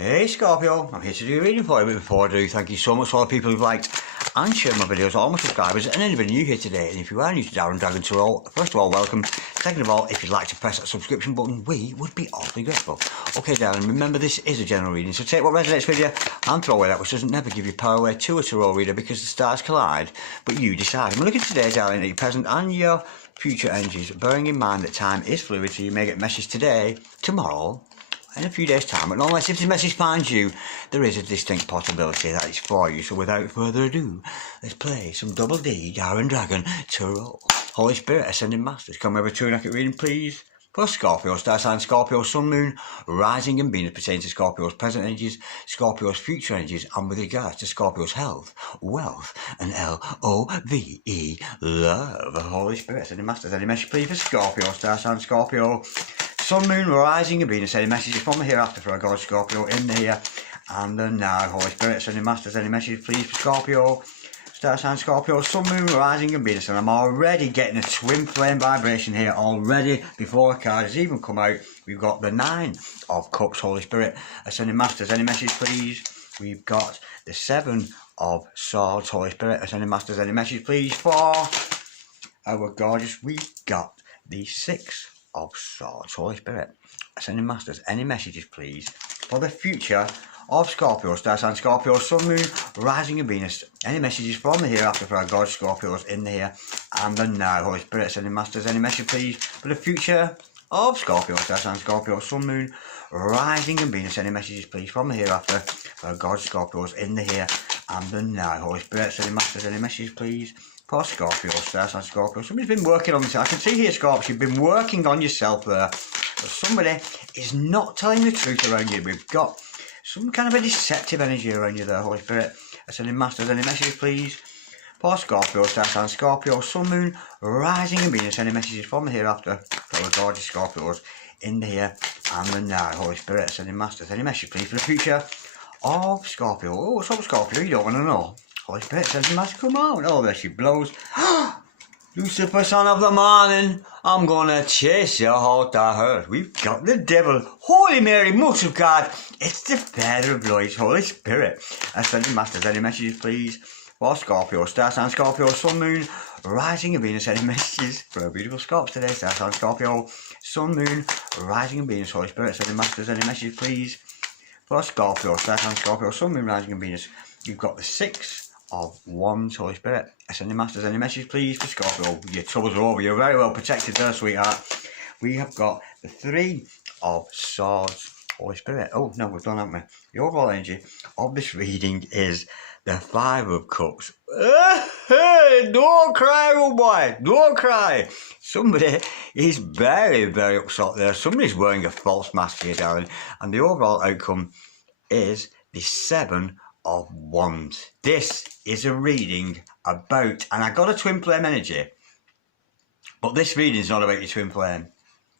Hey Scorpio, I'm here to do a reading for you, but before I do, thank you so much for all the people who've liked and shared my videos, all my subscribers, and anybody new here today. And if you are new to Darren Dragon Tarot, first of all, welcome. Second of all, if you'd like to press that subscription button, we would be awfully grateful. Okay, Darren, remember this is a general reading, so take what resonates with you and throw away that which doesn't never give you power away to a tarot reader, because the stars collide, but you decide. And we're looking today, darling, at your present and your future energies, bearing in mind that time is fluid, so you may get messages today, tomorrow, in a few days' time, but unless if this message finds you, there is a distinct possibility that it's for you. So without further ado, let's play some Double D Darren Dragon Tarot. Holy Spirit, Ascending Masters, come over to an accurate reading, please. For Scorpio, star sign Scorpio, Sun, Moon, Rising and Venus pertain to Scorpio's present energies, Scorpio's future energies, and with regards to Scorpio's health, wealth, and L-O-V-E, love. Holy Spirit, Ascending Masters, any message, please, for Scorpio, star sign Scorpio, Sun, Moon, Rising and Venus, any messages from the hereafter for a God Scorpio in the here and the now. Holy Spirit, Sending Masters, any messages please for Scorpio, star sign Scorpio, Sun, Moon, Rising and Venus. And I'm already getting a twin flame vibration here already before the card has even come out. We've got the 9 of Cups. Holy Spirit, Ascending Masters, any message please. We've got the 7 of Swords. Holy Spirit, Ascending Masters, any message please for our gorgeous. We've got the 6 of Swords. Holy Spirit, Ascending Masters, any messages please for the future of Scorpio, star sign Scorpio, Sun, Moon, Rising and Venus. Any messages from the hereafter for our God Scorpios in the here and the now. Holy Spirit, Ascending Masters, any message please for the future of Scorpio, star sign Scorpio, Sun, Moon, Rising and Venus. Any messages please from the hereafter for our God Scorpios in the here and the now. Holy Spirit, Ascending Masters, any messages please for Scorpio, star sign Scorpio. Somebody's been working on this. I can see here, Scorpio, you've been working on yourself there. But somebody is not telling the truth around you. We've got some kind of a deceptive energy around you there, Holy Spirit. Ascending Masters, any messages please for Scorpio, star sign Scorpio, Sun, Moon, Rising and Venus. Any messages from the hereafter for our gorgeous Scorpios in the here and the now. Holy Spirit, Ascending Masters, any message please for the future of Scorpio. Oh, what's up, Scorpio? You don't want to know. Holy Spirit, Ascending Masters, come on. Oh, there she blows. Lucifer, son of the morning, I'm gonna chase your heart to hurt. We've got the devil. Holy Mary, most of God. It's the Feather of Light. Holy Spirit, Ascending Masters, any messages please for Scorpio, star sign Scorpio, Sun, Moon, Rising and Venus. Any messages for our beautiful Scorps today, star sign Scorpio, Sun, Moon, Rising and Venus. Holy Spirit, Ascending Masters, any messages please for Scorpio, star sign Scorpio, Sun, Moon, Rising and Venus. You've got the 6 of Wands. Holy Spirit, Ascending Masters, any message please for Scorpio. Your troubles are over. You're very well protected there, sweetheart. We have got the 3 of Swords. Holy Spirit. Oh no, we've done, haven't we? The overall energy of this reading is the 5 of Cups. Hey, don't cry, old boy. Don't cry. Somebody is very, very upset there. Somebody's wearing a false mask here, darling. And the overall outcome is the 7 of Wands. This is a reading about, and I got a twin flame energy, but this reading is not about your twin flame.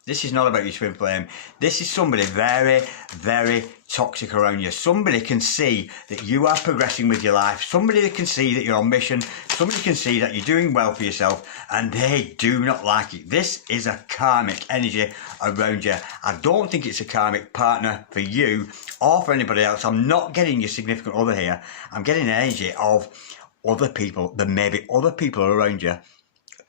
This is not about your twin flame. This is somebody very, very toxic around you. Somebody can see that you are progressing with your life. Somebody that can see that you're on mission. Somebody can see that you're doing well for yourself, and they do not like it. This is a karmic energy around you. I don't think it's a karmic partner for you or for anybody else. I'm not getting your significant other here. I'm getting an energy of other people. There may be other people around you.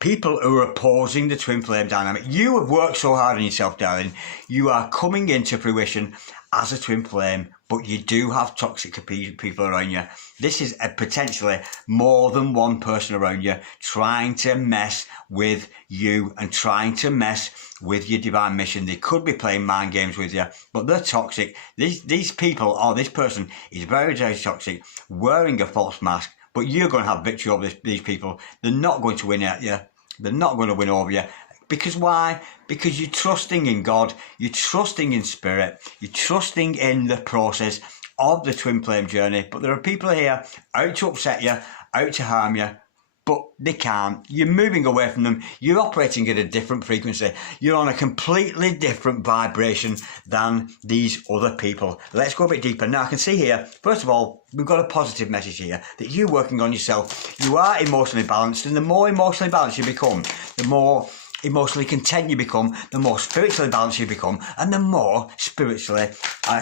People who are opposing the twin flame dynamic. You have worked so hard on yourself, darling. You are coming into fruition as a twin flame, but you do have toxic people around you. This is potentially more than one person around you trying to mess with you and trying to mess with your divine mission. They could be playing mind games with you, but they're toxic. These people, or this person is very, very toxic, wearing a false mask, but you're going to have victory over these people. They're not going to win at you. They're not going to win over you. Because why? Because you're trusting in God, you're trusting in spirit, you're trusting in the process of the twin flame journey. But there are people here out to upset you, out to harm you, but they can't. You're moving away from them. You're operating at a different frequency. You're on a completely different vibration than these other people. Let's go a bit deeper. Now I can see here, first of all, we've got a positive message here that you're working on yourself. You are emotionally balanced, and the more emotionally balanced you become, the more emotionally content you become, the more spiritually balanced you become, and the more spiritually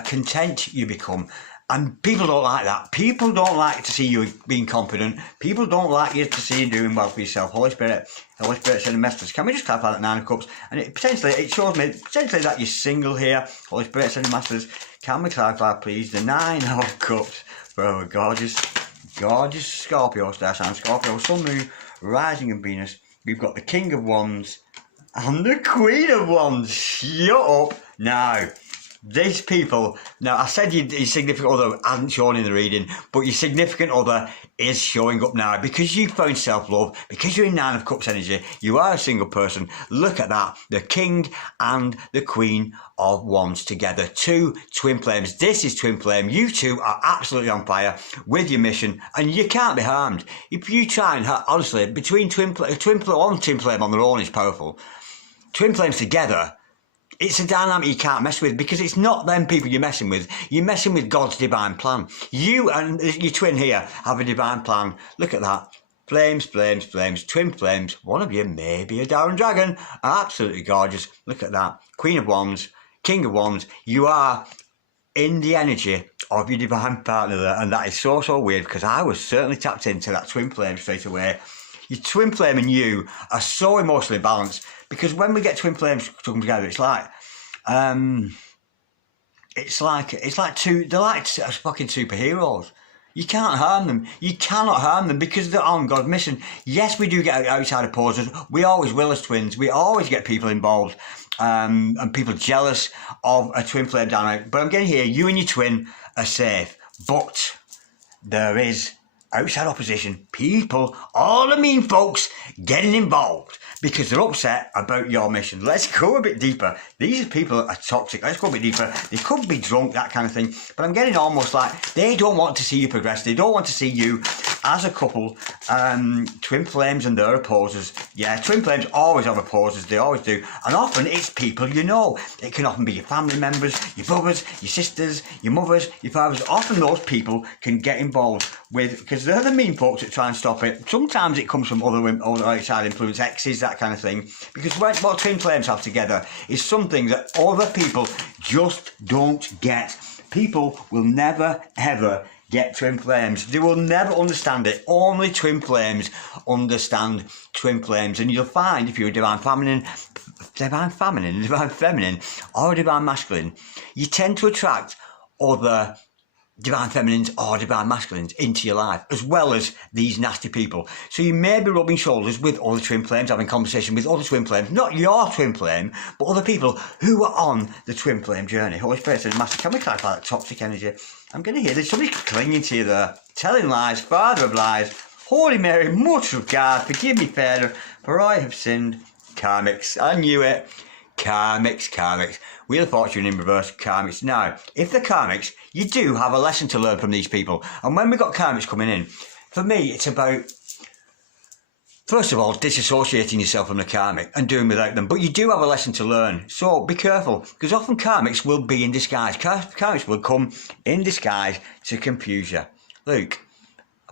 content you become. And people don't like that. People don't like to see you being confident. People don't like you to see you doing well for yourself. Holy Spirit sending messages. Can we just clarify that 9 of Cups? And it shows me potentially that you're single here. Holy Spirit sending messages. Can we clarify, please, the 9 of Cups for our gorgeous Scorpio star sign, Scorpio, Sun, Moon, Rising and Venus. We've got the King of Wands and the Queen of Wands. Shut up now. These people, now I said your significant other hadn't shown in the reading, but your significant other is showing up now because you found self-love, because you're in 9 of Cups energy, you are a single person. Look at that, the King and the Queen of Wands together, 2 twin flames. This is twin flame. You two are absolutely on fire with your mission and you can't be harmed. If you try and, honestly, between twin flame on their own is powerful. Twin flames together, it's a dynamic you can't mess with because it's not them people you're messing with. You're messing with God's divine plan. You and your twin here have a divine plan. Look at that. Flames, flames, flames, twin flames. One of you may be a Darren Dragon. Absolutely gorgeous. Look at that. Queen of Wands, King of Wands. You are in the energy of your divine partner there. And that is so, so weird because I was certainly tapped into that twin flame straight away. Your twin flame and you are so emotionally balanced because when we get twin flames come together, it's like they're like fucking superheroes. You can't harm them. You cannot harm them because they're on God's mission. Yes, we do get outside of poses. We always will as twins. We always get people involved and people jealous of a twin flame dynamic. But I'm getting here, you and your twin are safe. But there is outside opposition, people, all the mean folks getting involved because they're upset about your mission. Let's go a bit deeper. These people are toxic. Let's go a bit deeper. They could be drunk, that kind of thing. But I'm getting almost like they don't want to see you progress. They don't want to see you as a couple. Twin flames and their opposers. Yeah, twin flames always have opposers. They always do. And often it's people you know. It can often be your family members, your brothers, your sisters, your mothers, your fathers. Often those people can get involved with, because they're the mean folks that try and stop it. Sometimes it comes from other women, other outside influence, exes, that kind of thing. Because what twin flames have together is something that other people just don't get. People will never, ever get twin flames. They will never understand it. Only twin flames understand twin flames. And you'll find if you're a divine feminine, divine feminine, or a divine masculine, you tend to attract other divine feminines or divine masculines into your life, as well as these nasty people. So you may be rubbing shoulders with other twin flames, having conversation with other twin flames, not your twin flame, but other people who are on the twin flame journey. Holy Spirit says, Master, can we clarify that toxic energy? I'm going to hear there's somebody clinging to you there, telling lies, father of lies. Holy Mary, Mother of God, forgive me, Father, for I have sinned. Karmics, I knew it. Karmics. Wheel of Fortune in reverse, Karmics. Now, if the Karmics, you do have a lesson to learn from these people. And when we got Karmics coming in, for me, it's about, first of all, disassociating yourself from the Karmic and doing without them. But you do have a lesson to learn. So be careful, because often Karmics will be in disguise. Karmics will come in disguise to confuse you. Look,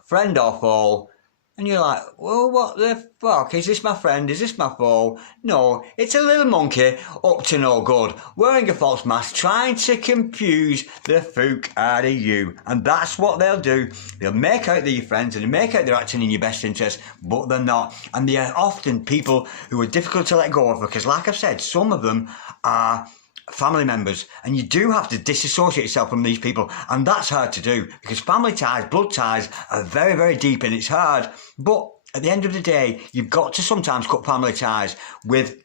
friend or foe, and you're like, well, what the fuck? Is this my friend? Is this my foe? No, it's a little monkey up to no good, wearing a false mask, trying to confuse the fook out of you. And that's what they'll do. They'll make out they're your friends and they make out they're acting in your best interest, but they're not. And they are often people who are difficult to let go of because, like I've said, some of them are family members, and you do have to disassociate yourself from these people, and that's hard to do because family ties, blood ties are very, very deep, and it's hard. But at the end of the day, you've got to sometimes cut family ties with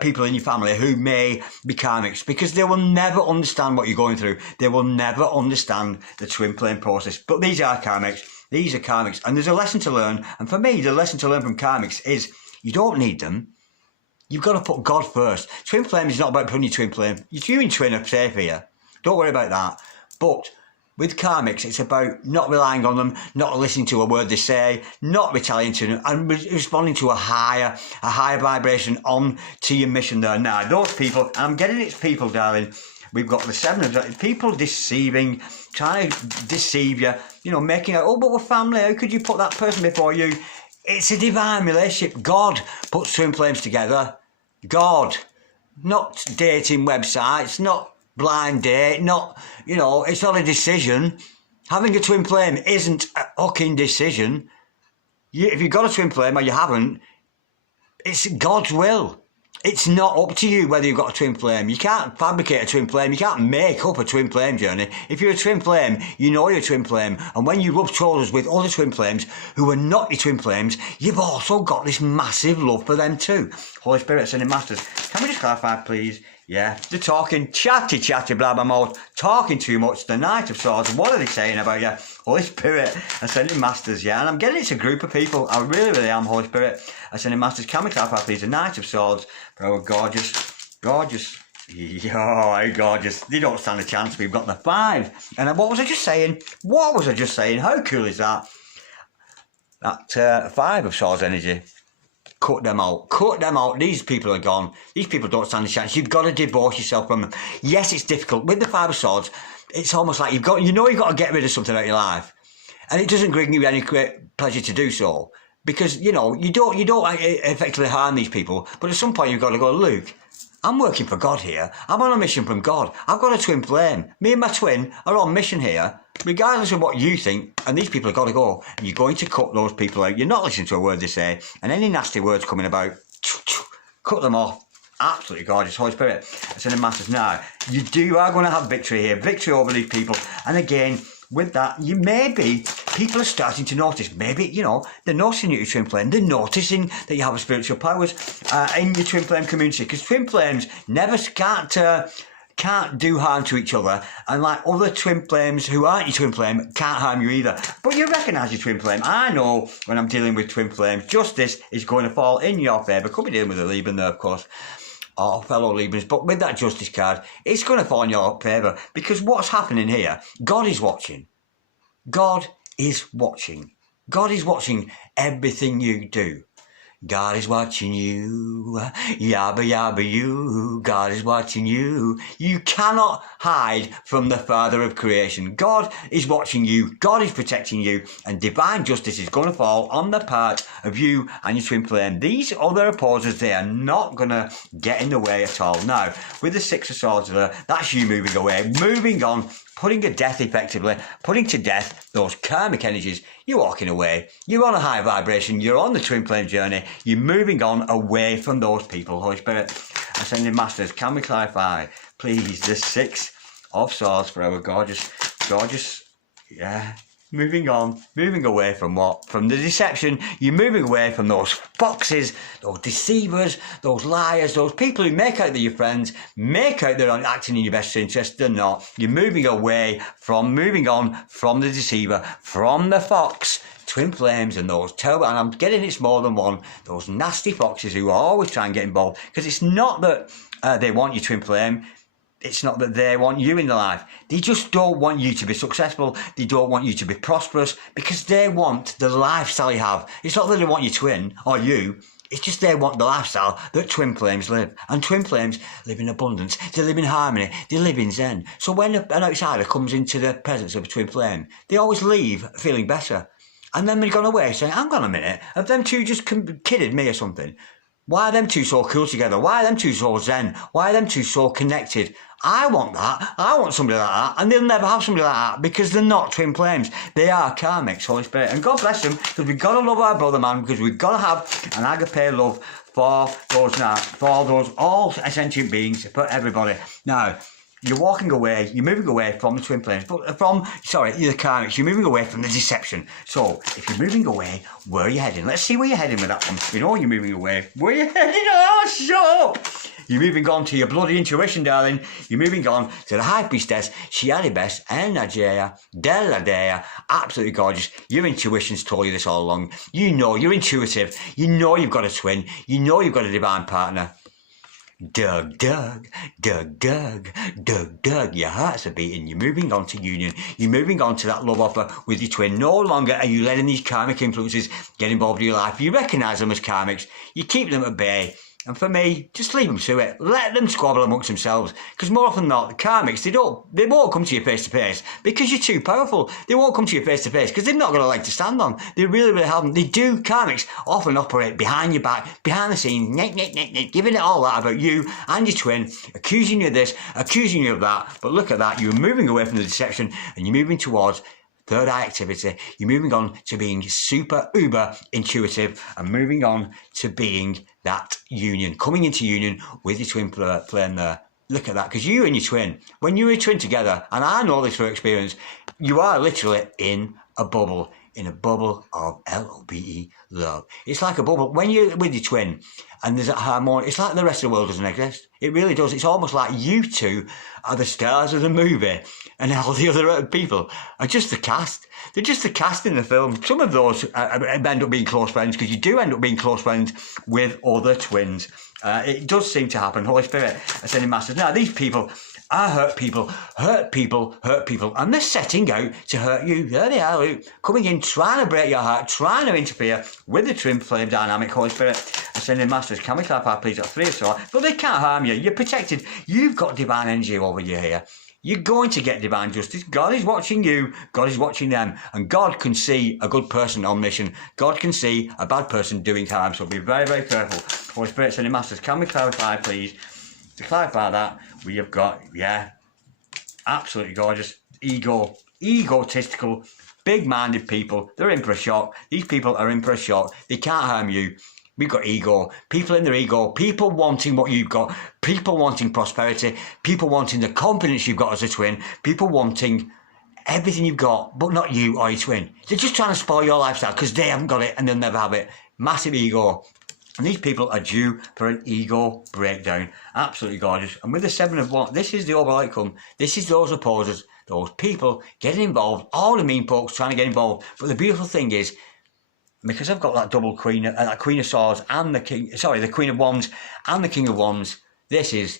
people in your family who may be Karmics, because they will never understand what you're going through. They will never understand the twin flame process. But these are Karmics. These are Karmics, and there's a lesson to learn. And for me, the lesson to learn from Karmics is you don't need them. You've got to put God first. Twin flame is not about putting your twin flame. You and twin are safe here. Don't worry about that. But with Karmics, it's about not relying on them, not listening to a word they say, not retaliating them, and responding to a higher vibration on to your mission there. Now, those people, I'm getting it's people, darling. We've got the 7 of people deceiving, trying to deceive you, making out, oh, but we're family. How could you put that person before you? It's a divine relationship. God puts twin flames together. God. Not dating websites, not blind date, not, it's not a decision. Having a twin flame isn't a fucking decision. If you've got a twin flame or you haven't, it's God's will. It's not up to you whether you've got a twin flame. You can't fabricate a twin flame. You can't make up a twin flame journey. If you're a twin flame, you know you're a twin flame. And when you rub shoulders with other twin flames who are not your twin flames, you've also got this massive love for them too. Holy Spirit, sending masters. Can we just clarify, please? Yeah, they're talking chatty, blah, blah, blah, talking too much. The Knight of Swords, what are they saying about you? Holy Spirit, Ascending Masters, yeah, and I'm getting it's a group of people. I really, really am, Holy Spirit. Ascending Masters, can we clarify, please? The Knight of Swords, oh, gorgeous, gorgeous. Oh, gorgeous. They don't stand a chance. We've got the 5. And what was I just saying? How cool is that? That 5 of Swords energy. Cut them out. Cut them out. These people are gone. These people don't stand a chance. You've got to divorce yourself from them. Yes, it's difficult. With the 5 of Swords, it's almost like you've got to get rid of something out of your life. And it doesn't bring you any great pleasure to do so. Because, you don't effectively harm these people. But at some point you've got to go, Luke, I'm working for God here. I'm on a mission from God. I've got a twin flame. Me and my twin are on mission here. Regardless of what you think, and these people have got to go, and you're going to cut those people out. You're not listening to a word they say, and any nasty words coming about, cut them off. Absolutely gorgeous. Holy Spirit, it's in the Masters now. You are going to have victory here, victory over these people. And again, with that, people are starting to notice, maybe, they're noticing your twin flame, they're noticing that you have spiritual powers in your twin flame community, because twin flames never can't do harm to each other, and like other twin flames who aren't your twin flame can't harm you either. But you recognise your twin flame. I know when I'm dealing with twin flames, justice is going to fall in your favour. Could be dealing with a Liban there, of course, or fellow Libans, but with that justice card, it's going to fall in your favour, because what's happening here, God is watching. God is watching. God is watching everything you do. God is watching you, yabba yabba you, God is watching you. You cannot hide from the Father of creation. God is watching you, God is protecting you, and divine justice is going to fall on the part of you and your twin flame. These other opposers, they are not going to get in the way at all. Now, with the 6 of Swords there, that's you moving away, moving on, putting to death effectively, putting to death those karmic energies. You're walking away. You're on a high vibration. You're on the twin flame journey. You're moving on away from those people. Holy Spirit, Ascending Masters, can we clarify, please, the 6 of Swords for our gorgeous, yeah, moving on, moving away from what? From the deception. You're moving away from those foxes, those deceivers, those liars, those people who make out they're your friends, make out they're acting in your best interest, they're not. You're moving on from the deceiver, from the fox, twin flames and those terrible, and I'm getting it's more than one, those nasty foxes who always try and get involved, because it's not that they want your twin flame. It's not that they want you in their life. They just don't want you to be successful. They don't want you to be prosperous, because they want the lifestyle you have. It's not that they want your twin or you. It's just they want the lifestyle that twin flames live. And twin flames live in abundance. They live in harmony. They live in zen. So when an outsider comes into the presence of a twin flame, they always leave feeling better. And then they've gone away saying, hang on a minute, have them two just kidded me or something? Why are them two so cool together? Why are them two so zen? Why are them two so connected? I want that. I want somebody like that. And they'll never have somebody like that, because they're not twin flames. They are karmics, Holy Spirit. And God bless them, because we've got to love our brother, man, because we've got to have an agape love for those all sentient beings, for everybody. Now, you're walking away, you're moving away from the twin flames, but you're the karmics, you're moving away from the deception. So, if you're moving away, where are you heading? Let's see where you're heading with that one. You know you're moving away. Where are you heading? Oh, shut up! You're moving on to your bloody intuition, darling. You're moving on to the High Priestess, Shiaribes, Enajea, Deladea. Absolutely gorgeous. Your intuition's told you this all along. You know, you're intuitive. You know you've got a twin. You know you've got a divine partner. Doug, Doug, Doug, Doug, Doug, Doug. Your hearts are beating. You're moving on to union. You're moving on to that love offer with your twin. No longer are you letting these karmic influences get involved in your life. You recognise them as karmics. You keep them at bay. And for me, just leave them to it. Let them squabble amongst themselves. Because more often than not, the Karmics, they won't come to you face to face because you're too powerful. They won't come to you face to face because they've not got a leg to stand on. They really, really haven't. They do. Karmics often operate behind your back, behind the scene, giving it all out about you and your twin, accusing you of this, accusing you of that. But look at that. You're moving away from the deception and you're moving towards third eye activity. You're moving on to being super, uber intuitive and moving on to being that union, coming into union with your twin flame there. Look at that, because you and your twin, when you're a twin together, and I know this through experience, you are literally in a bubble of L-O-V-E, love. It's like a bubble. When you're with your twin and there's a harmony, it's like the rest of the world doesn't exist. It really does. It's almost like you two are the stars of the movie and all the other people are just the cast. They're just the cast in the film. Some of those end up being close friends because you do end up being close friends with other twins. It does seem to happen. Holy Spirit ascending masters. Now, these people are hurt people, and they're setting out to hurt you. There they are, coming in, trying to break your heart, trying to interfere with the twin flame dynamic. Holy Spirit ascending masters, can we clarify please at 3 of swords? But they can't harm you. You're protected. You've got divine energy over you here. You're going to get divine justice. God is watching you. God is watching them. And God can see a good person on mission. God can see a bad person doing time. So be very, very careful. Holy Spirit ascending masters, can we clarify please? To clarify that, we have got, absolutely gorgeous, egotistical, big-minded people. They're in for a shock. These people are in for a shock. They can't harm you. We've got ego, people in their ego, people wanting what you've got, people wanting prosperity, people wanting the confidence you've got as a twin, people wanting everything you've got, but not you or your twin. They're just trying to spoil your lifestyle because they haven't got it and they'll never have it. Massive ego. And these people are due for an ego breakdown. Absolutely gorgeous. And with the 7 of Wands, this is the overall outcome. This is those opposers, those people getting involved, all the mean folks trying to get involved. But the beautiful thing is, because I've got that double queen, that Queen of Swords and the Queen of Wands and the King of Wands, this is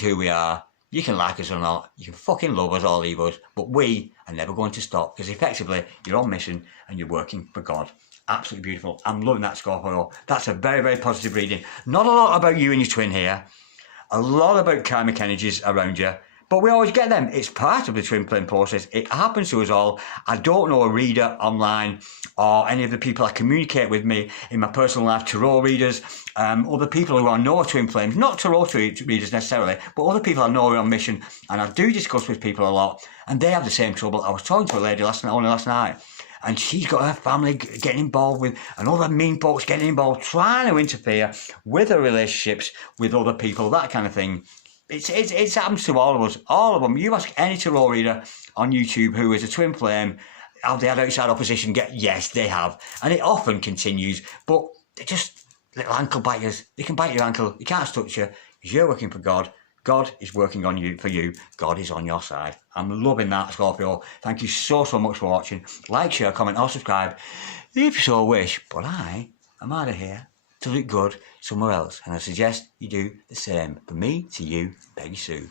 who we are. You can like us or not, you can fucking love us or leave us, but we are never going to stop because effectively you're on mission and you're working for God. Absolutely beautiful. I'm loving that, Scorpio. That's a very, very positive reading. Not a lot about you and your twin here. A lot about karmic energies around you. But we always get them. It's part of the twin flame process. It happens to us all. I don't know a reader online or any of the people I communicate with me in my personal life, tarot readers, other people who I know are twin flames, not tarot readers necessarily, but other people I know who are on mission. And I do discuss with people a lot, and they have the same trouble. I was talking to a lady only last night, and she's got her family getting involved with, and other mean folks getting involved, trying to interfere with her relationships with other people, that kind of thing. It happens to all of us, all of them. You ask any tarot reader on YouTube who is a twin flame, have they had outside opposition? Yes, they have. And it often continues, but they're just little ankle biters. They can bite your ankle. You can't touch you because you're working for God. God is working on you for you. God is on your side. I'm loving that, Scorpio. Thank you so much for watching. Like, share, comment, or subscribe if you so wish. But I am out of here to look good somewhere else. And I suggest you do the same. From me to you, Peggy Sue.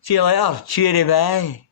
See you later. Cheery bye.